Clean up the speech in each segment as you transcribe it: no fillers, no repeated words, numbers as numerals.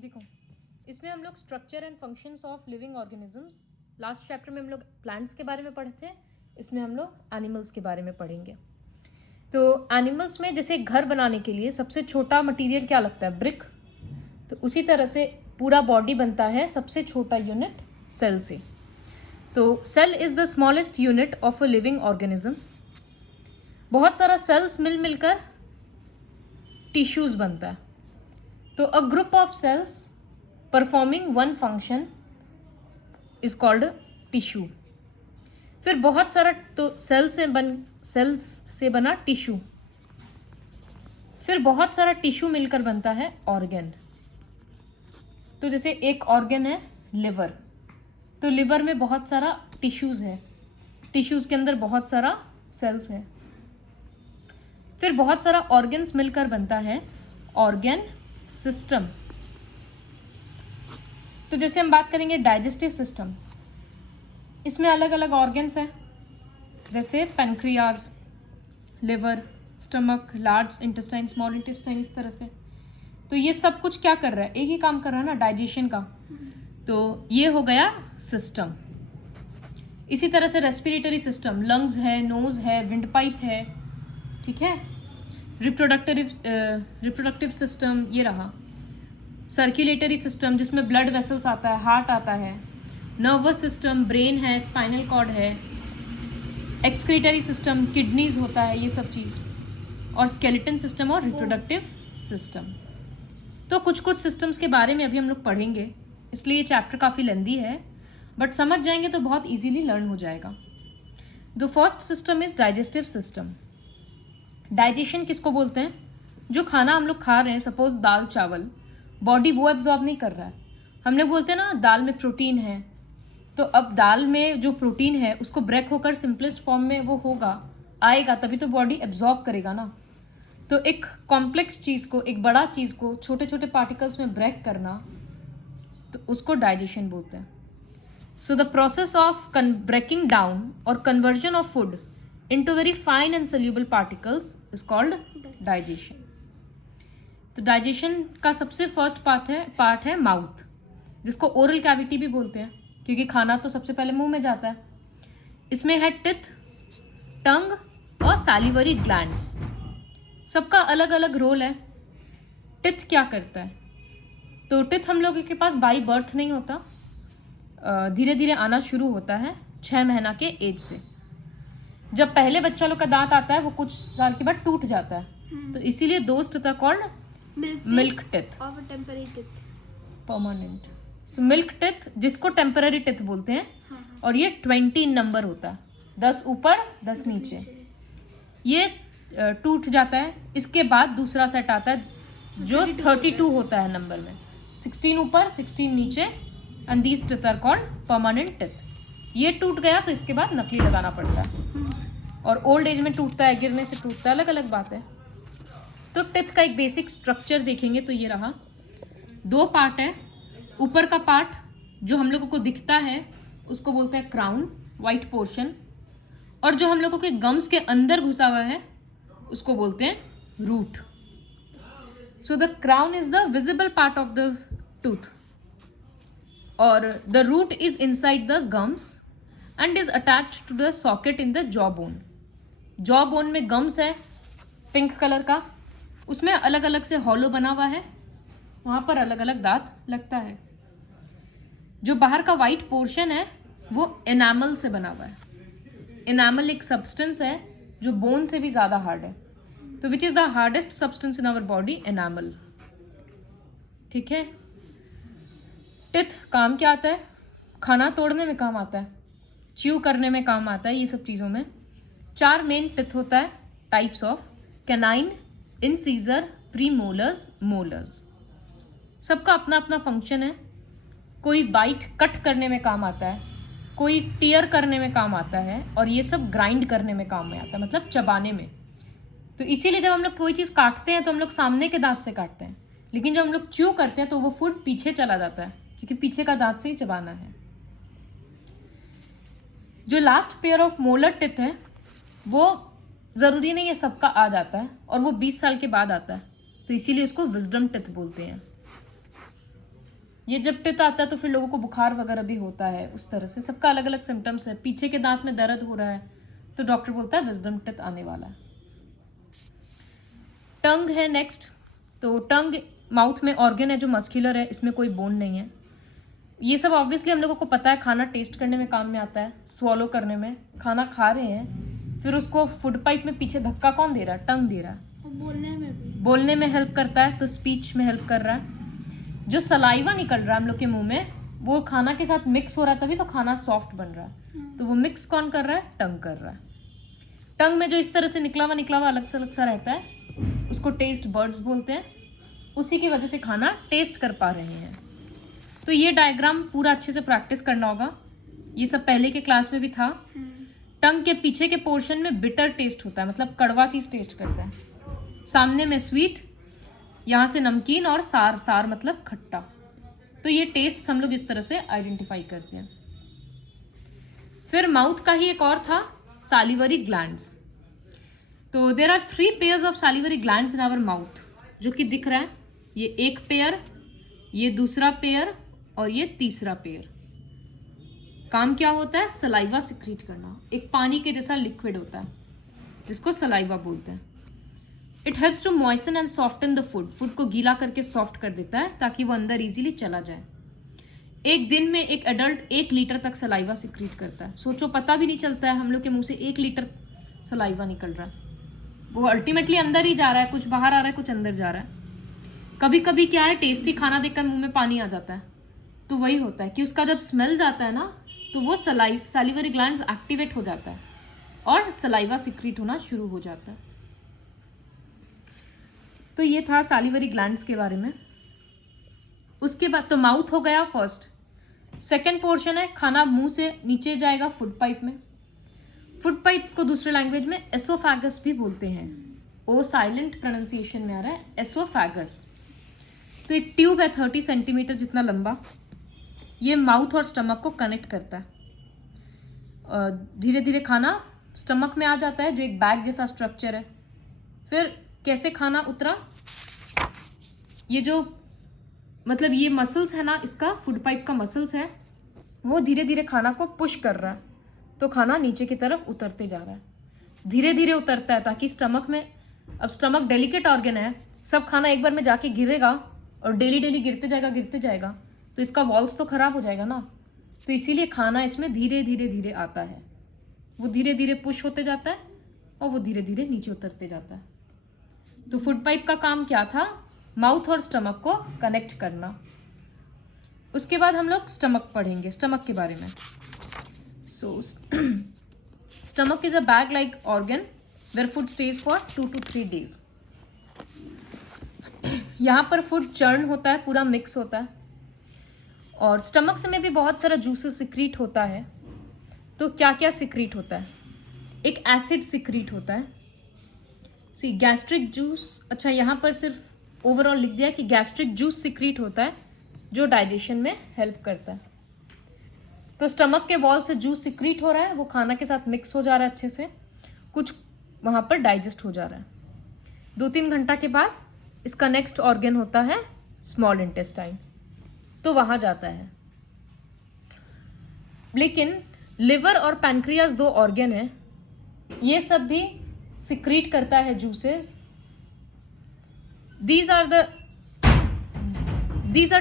देखो, इसमें हम लोग structure and functions of living organisms, last chapter में हम लोग प्लांट्स के बारे में पढ़े थे, इसमें हम लोग एनिमल्स के बारे में पढ़ेंगे। तो एनिमल्स में जैसे घर बनाने के लिए सबसे छोटा मटेरियल क्या लगता है? ब्रिक। तो उसी तरह से पूरा बॉडी बनता है सबसे छोटा यूनिट सेल से। तो cell is the smallest unit of a living organism. बहुत सारा सेल्स मिलकर टिश्यूज बनता है। तो a group of cells performing one function is called tissue. फिर बहुत सारा तो सेल्स से बना टिश्यू, फिर बहुत सारा टिश्यू मिलकर बनता है ऑर्गन। तो जैसे एक ऑर्गन है लिवर, तो लिवर में बहुत सारा टिश्यूज है, टिश्यूज के अंदर बहुत सारा सेल्स है। फिर बहुत सारा ऑर्गन्स मिलकर बनता है ऑर्गन सिस्टम। तो जैसे हम बात करेंगे डाइजेस्टिव सिस्टम, इसमें अलग अलग ऑर्गन्स हैं, जैसे pancreas, liver, stomach, large intestine, small intestine, इस तरह से। तो ये सब कुछ क्या कर रहा है? एक ही काम कर रहा है ना, डाइजेशन का। तो ये हो गया सिस्टम। इसी तरह से रेस्पिरेटरी सिस्टम, लंग्स है, नोज है, विंड पाइप है, ठीक है। रिप्रोडक्टिव सिस्टम ये रहा। सर्कुलेटरी सिस्टम जिसमें ब्लड वेसल्स आता है, हार्ट आता है। नर्वस सिस्टम, ब्रेन है, स्पाइनल कॉर्ड है। एक्सक्रीटरी सिस्टम, किडनीज होता है, ये सब चीज। और स्केलेटन सिस्टम और रिप्रोडक्टिव सिस्टम। तो कुछ कुछ सिस्टम्स के बारे में अभी हम लोग पढ़ेंगे, इसलिए ये चैप्टर काफी लेंदी है, बट समझ जाएंगे तो बहुत इजीली लर्न हो जाएगा। The first system is digestive system. Digestion किसको बोलते हैं? जो खाना हम लोग खा रहे हैं, सपोज दाल चावल, बॉडी वो एब्जॉर्ब नहीं कर रहा है। हम लोग बोलते हैं ना दाल में प्रोटीन है, तो अब दाल में जो प्रोटीन है उसको ब्रेक होकर सिंपलेस्ट फॉर्म में वो आएगा, तभी तो बॉडी एब्जॉर्ब करेगा ना। तो एक कॉम्प्लेक्स चीज को, एक बड़ा चीज को छोटे छोटे पार्टिकल्स में ब्रेक करना, तो उसको डाइजेशन बोलते हैं। So the process of breaking down और conversion of food into very fine and soluble particles is called digestion. तो डाइजेशन का सबसे फर्स्ट पार्ट है माउथ, जिसको ओरल कैविटी भी बोलते हैं, क्योंकि खाना तो सबसे पहले मुंह में जाता है। इसमें है टिथ, टंग और सैलिवरी ग्लैंड्स। सबका अलग अलग रोल है। टिथ क्या करता है? तो टिथ हम लोगों के पास बाई बर्थ नहीं होता, धीरे धीरे आना शुरू होता है 6 महीना के एज से। जब पहले बच्चा लोग का दांत आता है वो कुछ साल के बाद टूट जाता है, तो इसीलिए दोस्त teeth are called milk teeth और temporary teeth, permanent. So milk teeth जिसको टेम्पररी टीथ बोलते हैं, और ये 20 नंबर होता है, 10 ऊपर 10 नीचे। ये टूट जाता है। इसके बाद दूसरा सेट आता है जो 32 होता है नंबर में, 16 ऊपर 16 नीचे, and these teeth are called permanent teeth. ये टूट गया तो इसके बाद नकली लगाना पड़ता है, और ओल्ड एज में टूटता है, गिरने से टूटता है, अलग अलग बात है। तो टिथ का एक बेसिक स्ट्रक्चर देखेंगे तो ये रहा। 2 पार्ट है। ऊपर का पार्ट जो हम लोगों को दिखता है उसको बोलते हैं क्राउन, व्हाइट पोर्शन, और जो हम लोगों के गम्स के अंदर घुसा हुआ है उसको बोलते हैं root. So the crown is the visible part of the tooth, और the root is inside the gums and is attached to the socket in the jaw bone. jaw bone में gums है पिंक कलर का, उसमें अलग अलग से hollow बना हुआ है, वहां पर अलग अलग दांत लगता है। जो बाहर का व्हाइट पोर्शन है वो एनामल से बना हुआ है। एनामल एक सब्सटेंस है जो बोन से भी ज्यादा हार्ड है। तो which is the hardest substance in our body? Enamel, ठीक है। टिथ काम क्या आता है? खाना तोड़ने में काम आता है, च्यू करने में काम आता है, ये सब चीजों में। 4 मेन टिथ होता है, types of: canine, incisor, premolars, molars. सबका अपना अपना फंक्शन है। कोई बाइट कट करने में काम आता है, कोई टीयर करने में काम आता है, और ये सब ग्राइंड करने में काम में आता है, मतलब चबाने में। तो इसीलिए जब हम लोग कोई चीज काटते हैं तो हम लोग सामने के दांत से काटते हैं, लेकिन जब हम लोग च्यू करते हैं तो वो फूड पीछे चला जाता है, क्योंकि पीछे का दांत से ही चबाना है। जो last pair of molar teeth है वो जरूरी नहीं है सबका आ जाता है, और वो 20 साल के बाद आता है, तो इसीलिए उसको विजडम टिथ बोलते हैं। ये जब पित्त आता है तो फिर लोगों को बुखार वगैरह भी होता है, उस तरह से सबका अलग अलग सिम्टम्स है। पीछे के दांत में दर्द हो रहा है तो डॉक्टर बोलता है विजडम टीथ आने वाला है। टंग है नेक्स्ट। तो टंग माउथ में ऑर्गन है जो मस्कुलर है, इसमें कोई बोन नहीं है। ये सब ऑब्वियसली हम लोगों को पता है, खाना टेस्ट करने में काम में आता है, स्वॉलो करने में। खाना खा रहे हैं फिर उसको फूड पाइप में पीछे धक्का कौन दे रहा है? टंग दे रहा है। बोलने में हेल्प करता है तो स्पीच में हेल्प कर रहा है। जो सलाइवा निकल रहा है हम लोग के मुंह में वो खाना के साथ मिक्स हो रहा है, तभी तो खाना सॉफ्ट बन रहा है। तो वो मिक्स कौन कर रहा है? टंग कर रहा है। टंग में जो इस तरह से निकला हुआ अलग सा रहता है उसको टेस्ट बर्ड्स बोलते हैं। उसी की वजह से खाना टेस्ट कर पा रहे हैं। तो ये डायग्राम पूरा अच्छे से प्रैक्टिस करना होगा, ये सब पहले के क्लास में भी था। टंग के पीछे के पोर्शन में बिटर टेस्ट होता है, मतलब कड़वा चीज टेस्ट करता है। सामने में स्वीट, यहाँ से नमकीन, और सार मतलब खट्टा। तो ये टेस्ट हम लोग इस तरह से आइडेंटिफाई करते हैं। फिर माउथ का ही एक और था, सालिवरी ग्लैंड्स। तो there are 3 pairs of salivary glands in our mouth, जो कि दिख रहा है। ये एक पेयर, ये दूसरा पेयर और ये तीसरा पेयर। काम क्या होता है? सलाइवा सिक्रीट करना। एक पानी के जैसा लिक्विड होता है जिसको सलाइवा बोलते हैं। It helps to moisten and soften the food. Food को गीला करके सॉफ्ट कर देता है ताकि वो अंदर इजीली चला जाए। एक दिन में एक एडल्ट 1 लीटर तक सलाइवा सिक्रीट करता है। सोचो, पता भी नहीं चलता है हम लोग के मुंह से 1 लीटर सलाइवा निकल रहा है। वो अल्टीमेटली अंदर ही जा रहा है, कुछ बाहर आ रहा है, कुछ अंदर जा रहा है। कभी कभी क्या है, टेस्टी खाना देखकर मुंह में पानी आ जाता है। तो वही होता है कि उसका जब स्मेल जाता है ना तो वो सैलिवरी ग्लैंड्स एक्टिवेट हो जाता है और सलाइवा सिक्रीट होना शुरू हो जाता है। तो ये था सैलिवरी ग्लैंड्स के बारे में। उसके बाद तो माउथ हो गया फर्स्ट। सेकेंड पोर्शन है, खाना मुंह से नीचे जाएगा फूड पाइप में। फूड पाइप को दूसरे लैंग्वेज में एसोफैगस भी बोलते हैं। ओ साइलेंट प्रोनाउंसिएशन में आ रहा है, एसोफैगस। तो एक ट्यूब है 30 सेंटीमीटर जितना लंबा, ये माउथ और स्टमक को कनेक्ट करता है। धीरे धीरे खाना स्टमक में आ जाता है, जो एक बैग जैसा स्ट्रक्चर है। फिर कैसे खाना उतरा? ये जो मतलब ये मसल्स है ना, इसका फूड पाइप का मसल्स है, वो धीरे धीरे खाना को पुश कर रहा है, तो खाना नीचे की तरफ उतरते जा रहा है। धीरे धीरे उतरता है ताकि स्टमक में, अब स्टमक डेलिकेट ऑर्गन है, सब खाना एक बार में जाके गिरेगा और डेली डेली गिरते जाएगा तो इसका वॉल्स तो खराब हो जाएगा ना। तो इसीलिए खाना इसमें धीरे धीरे आता है। वो धीरे धीरे पुश होते जाता है और वो धीरे धीरे नीचे उतरते जाता है। तो फूड पाइप का काम क्या था? माउथ और स्टमक को कनेक्ट करना। उसके बाद हम लोग स्टमक पढ़ेंगे, स्टमक के बारे में। सो stomach is a bag like organ where food stays for 2 to 3 days। यहाँ पर फूड चर्न होता है, पूरा मिक्स होता है। और स्टमक से में भी बहुत सारा जूसेस सिक्रीट होता है। तो क्या क्या सिक्रीट होता है? एक एसिड सिक्रीट होता है, सी गैस्ट्रिक जूस। अच्छा, यहाँ पर सिर्फ ओवरऑल लिख दिया कि गैस्ट्रिक जूस सिक्रीट होता है जो डाइजेशन में हेल्प करता है। तो स्टमक के वॉल से जूस सिक्रीट हो रहा है, वो खाना के साथ मिक्स हो जा रहा है अच्छे से, कुछ वहाँ पर डाइजेस्ट हो जा रहा है। 2-3 घंटा के बाद इसका नेक्स्ट ऑर्गन होता है स्मॉल इंटेस्टाइन, तो वहाँ जाता है। लेकिन लिवर और पैनक्रियास 2 ऑर्गन है, ये सब भी सिक्रीट करता है juices. These are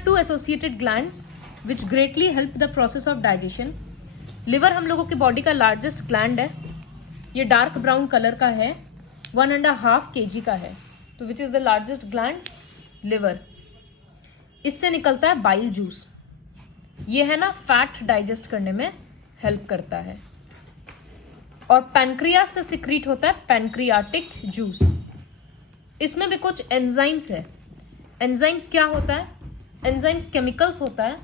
2 associated glands which greatly help the process of digestion। Liver हम लोगों की बॉडी का लार्जेस्ट ग्लैंड है, ये डार्क ब्राउन कलर का है, 1.5 kg का है। तो which is the largest gland? Liver. इससे निकलता है बाइल जूस, ये है ना फैट डाइजेस्ट करने में हेल्प करता है। और पैनक्रियास से सिक्रीट होता है पैनक्रियाटिक जूस। इसमें भी कुछ एंजाइम्स है। एंजाइम्स क्या होता है? एंजाइम्स केमिकल्स होता है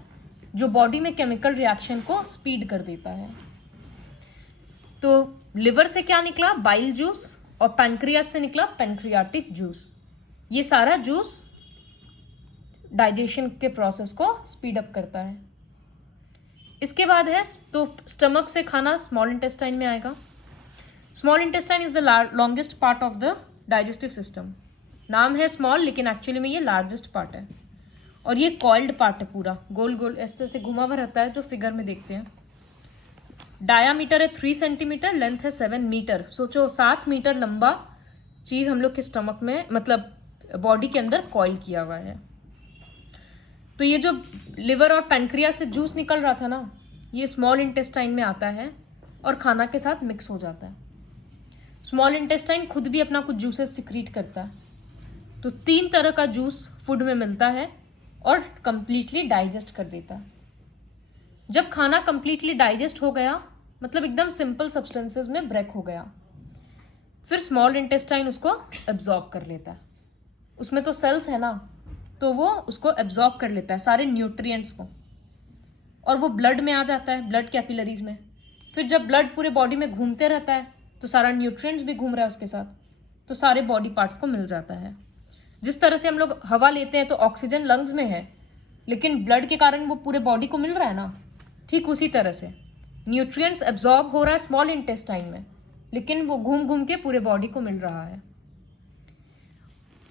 जो बॉडी में केमिकल रिएक्शन को स्पीड कर देता है। तो लिवर से क्या निकला? Bile juice. और पैनक्रियास से निकला पैनक्रियाटिक जूस। ये सारा जूस डाइजेशन के प्रोसेस को स्पीड अप करता है। इसके बाद है, तो स्टमक से खाना स्मॉल इंटेस्टाइन में आएगा। Small intestine is the longest part of the digestive system. नाम है स्मॉल, लेकिन एक्चुअली में ये लार्जेस्ट पार्ट है। और ये कॉइल्ड पार्ट है पूरा, गोल गोल इस तरह से घुमा हुआ रहता है जो फिगर में देखते हैं। डायामीटर है 3 सेंटीमीटर, लेंथ है 7 मीटर। सोचो 7 मीटर लंबा चीज हम लोग के स्टमक में, मतलब बॉडी के अंदर कॉइल किया हुआ है। तो ये जो लिवर और पैनक्रियास से जूस निकल रहा था ना, ये स्मॉल इंटेस्टाइन में आता है और खाना के साथ मिक्स हो जाता है। स्मॉल इंटेस्टाइन खुद भी अपना कुछ जूसेस सिक्रीट करता है। तो 3 तरह का जूस फूड में मिलता है और कंप्लीटली डाइजेस्ट कर देता है। जब खाना कंप्लीटली डाइजेस्ट हो गया, मतलब एकदम सिंपल सब्सटेंसेस में ब्रेक हो गया, फिर स्मॉल इंटेस्टाइन उसको एब्जॉर्ब कर लेता है। उसमें तो सेल्स है ना, तो वो उसको एब्जॉर्ब कर लेता है सारे न्यूट्रिएंट्स को, और वो ब्लड में आ जाता है, ब्लड कैपिलरीज में। फिर जब ब्लड पूरे बॉडी में घूमते रहता है तो सारा न्यूट्रिएंट्स भी घूम रहा है उसके साथ, तो सारे बॉडी पार्ट्स को मिल जाता है। जिस तरह से हम लोग हवा लेते हैं तो ऑक्सीजन लंग्स में है, लेकिन ब्लड के कारण वो पूरे बॉडी को मिल रहा है ना, ठीक उसी तरह से न्यूट्रिएंट्स एब्जॉर्ब हो रहा है स्मॉल इंटेस्टाइन में, लेकिन वो घूम घूम के पूरे बॉडी को मिल रहा है।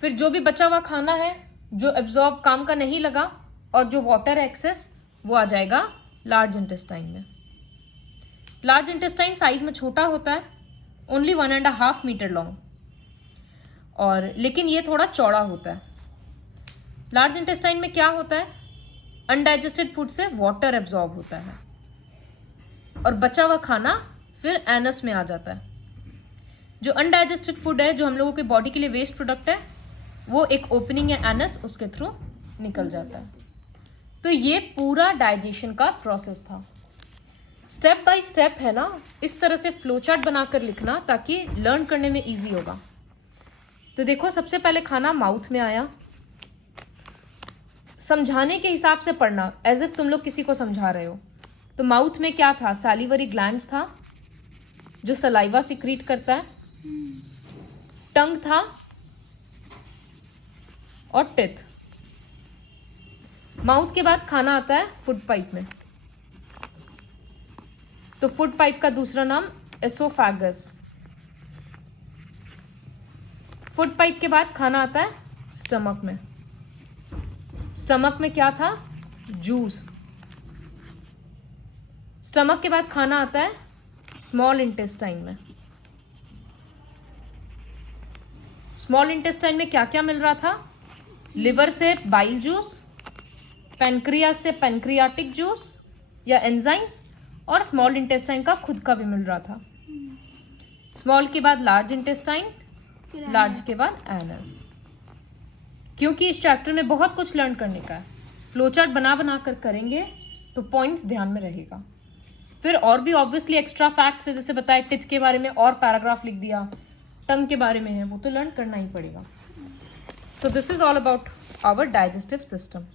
फिर जो भी बचा हुआ खाना है जो एब्जॉर्ब काम का नहीं लगा और जो वाटर एक्सेस, वो आ जाएगा लार्ज इंटेस्टाइन में। लार्ज इंटेस्टाइन साइज में छोटा होता है, ओनली 1.5 मीटर लॉन्ग, और लेकिन ये थोड़ा चौड़ा होता है। लार्ज इंटेस्टाइन में क्या होता है, अनडाइजेस्टेड फूड से वाटर एब्जॉर्ब होता है और बचा हुआ खाना फिर एनस में आ जाता है। जो अनडाइजेस्टेड फूड है, जो हम लोगों के बॉडी के लिए वेस्ट प्रोडक्ट है, वो एक ओपनिंग है एनस, उसके थ्रू निकल जाता है। तो ये पूरा डाइजेशन का प्रोसेस था। स्टेप बाय स्टेप है ना, इस तरह से फ्लो चार्ट बनाकर लिखना ताकि लर्न करने में इजी होगा। तो देखो, सबसे पहले खाना माउथ में आया, समझाने के हिसाब से पढ़ना, एज इफ तुम लोग किसी को समझा रहे हो। तो माउथ में क्या था, सैलिवरी ग्लैंड्स था जो सलाइवा सिक्रीट करता है, टंग था और टिथ। माउथ के बाद खाना आता है फूड पाइप में। तो फूड पाइप का दूसरा नाम एसोफेगस। फूड पाइप के बाद खाना आता है स्टमक में। स्टमक में क्या था, जूस। स्टमक के बाद खाना आता है स्मॉल इंटेस्टाइन में। स्मॉल इंटेस्टाइन में क्या क्या मिल रहा था, लिवर से बाइल जूस, पैनक्रियास से पैनक्रियाटिक जूस या एंजाइम्स, और स्मॉल इंटेस्टाइन का खुद का भी मिल रहा था। स्मॉल के बाद लार्ज इंटेस्टाइन, लार्ज के बाद एनस। क्योंकि इस चैप्टर में बहुत कुछ लर्न करने का है, फ्लोचार्ट बना बना कर करेंगे तो पॉइंट्स ध्यान में रहेगा। फिर और भी ऑब्वियसली एक्स्ट्रा फैक्ट्स है, जैसे बताया टिथ के बारे में और पैराग्राफ लिख दिया, टंग के बारे में है, वो तो लर्न करना ही पड़ेगा। So this is all about our digestive system.